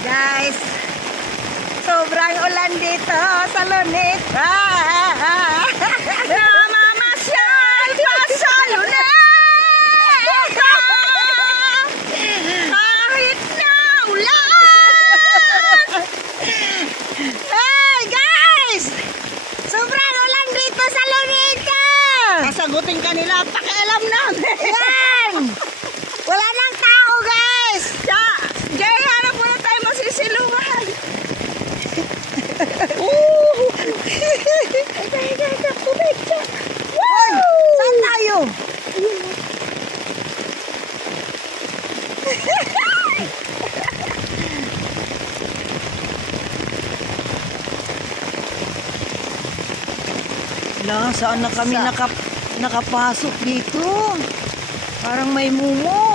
Guys, sobrang ulan dito sa Luneta. Namamasyal pa sa Luneta. Kahit na ulan. Hey guys, sobrang ulan dito sa Luneta. Sasagutin ka nila, pakialam namin. Yan. Wala nang tao guys. Jay, hanap muna tayo masisilungan. Hoy, saan tayo? Saan na kami nakapasok dito? Parang may mumo.